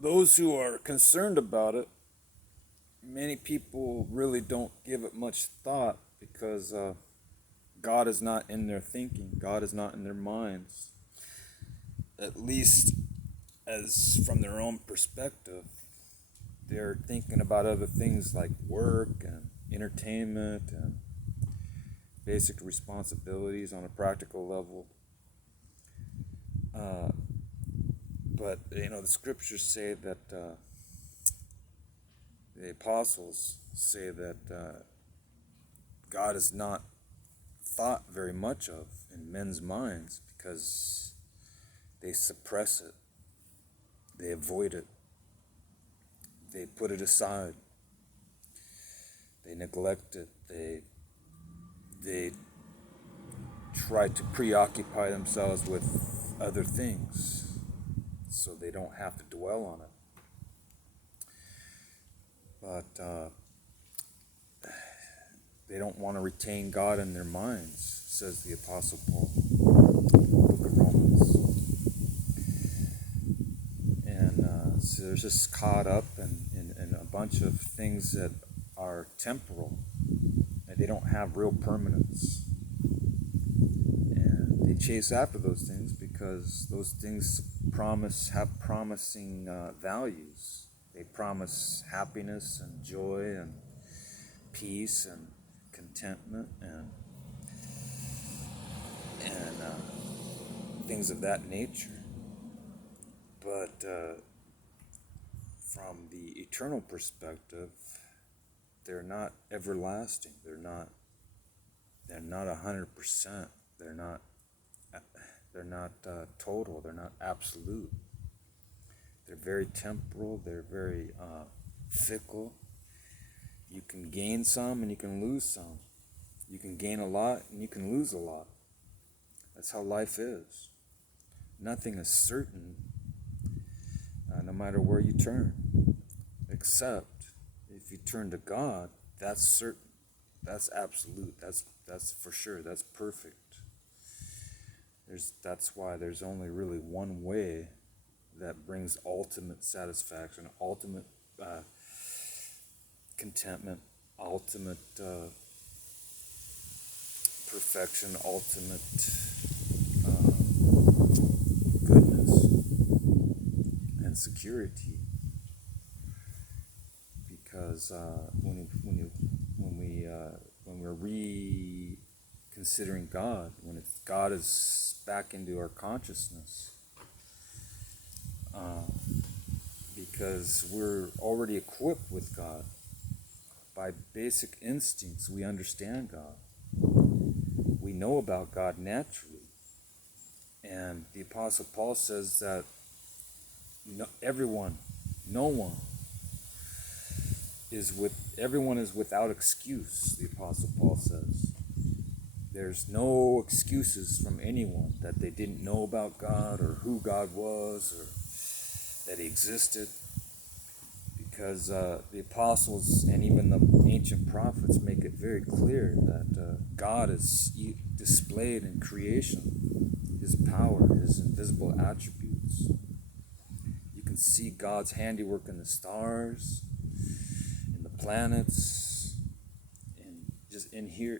those who are concerned about it, many people really don't give it much thought because God is not in their thinking. God is not in their minds. At least as from their own perspective. They're thinking about other things like work and entertainment and basic responsibilities on a practical level. But the scriptures say that the apostles say that God is not thought very much of in men's minds because they suppress it, they avoid it, they put it aside, they neglect it, they try to preoccupy themselves with other things so they don't have to dwell on it. But they don't want to retain God in their minds, says the Apostle Paul, Book of Romans. And so they're just caught up in a bunch of things that are temporal, and they don't have real permanence. And they chase after those things because those things have promising values. They promise happiness and joy and peace and contentment and things of that nature. But from the eternal perspective, they're not everlasting. They're not 100%. They're not total. They're not absolute. They're very temporal. They're very fickle. You can gain some and you can lose some. You can gain a lot and you can lose a lot. That's how life is. Nothing is certain, no matter where you turn, except if you turn to God. That's certain. That's absolute. That's for sure. That's perfect. That's why there's only really one way that brings ultimate satisfaction, ultimate contentment, ultimate perfection, ultimate goodness and security. Because when we're reconsidering God, when God is back into our consciousness, because we're already equipped with God. By basic instincts, we understand God. We know about God naturally. And the Apostle Paul says that everyone is without excuse, the Apostle Paul says. There's no excuses from anyone that they didn't know about God or who God was or that he existed. Because the apostles and even the ancient prophets make it very clear that God is displayed in creation, his power, his invisible attributes. You can see God's handiwork in the stars, in the planets, and just in here